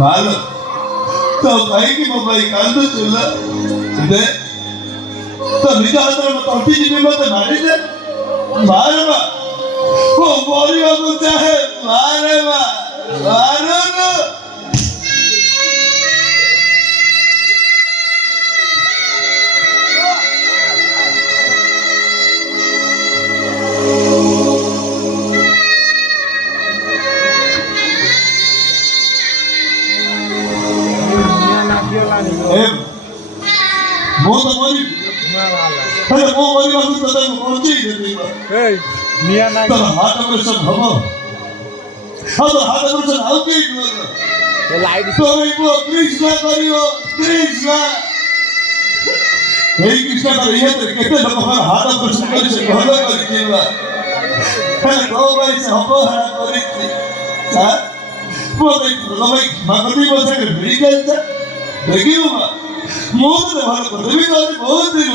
ମାଲ ତ କାହିଁକି ମୋ ପାଇଁ କାନ୍ଦୁଛୁ ଲୋ? ଦେ ତ ନିଜ ହାତରେ ମୋ ତଣ୍ଟି ଯିବି ମତେ ମାରିଦେ। ମାରେ ମା, ମୁଁ ମରିବାକୁ ଚାହେଁ। ମାରେ ମା, ମାରୁନୁ। ମୁଁ ତ ମରିବି, ହେଲେ ମୁଁ ମରିବାକୁ ତତେ ବଞ୍ଚେଇ ଦେବି। ତୋର ହାର୍ଟ ଅପରେସନ ହବ, ଆଉ ତୋର ହାର୍ଟ ଅପରେସନ ଆଉ କେହି ତୋର ପୁଅ କୃଷ୍ଣ କରିବ। କୃଷ୍ଣ, ଏଇ କୃଷ୍ଣ ତାର ଇଏରେ କେତେ ଲୋକଙ୍କର ହାର୍ଟ ଅପରେସନ କରି ସେ ଭଲ କରିଥିବା, ହେଲେ କୋଉ ପାଇଁ ସେ ଅବହେଳା କରିଛି? ପୁଅ ମାଗତି ବସାରେ ମେଡିକାଲ ଦେଖିବୁ ମା, ମୁଁ ତତେ ଭଲ କରିଦେବି। ବହୁତ ଦିନ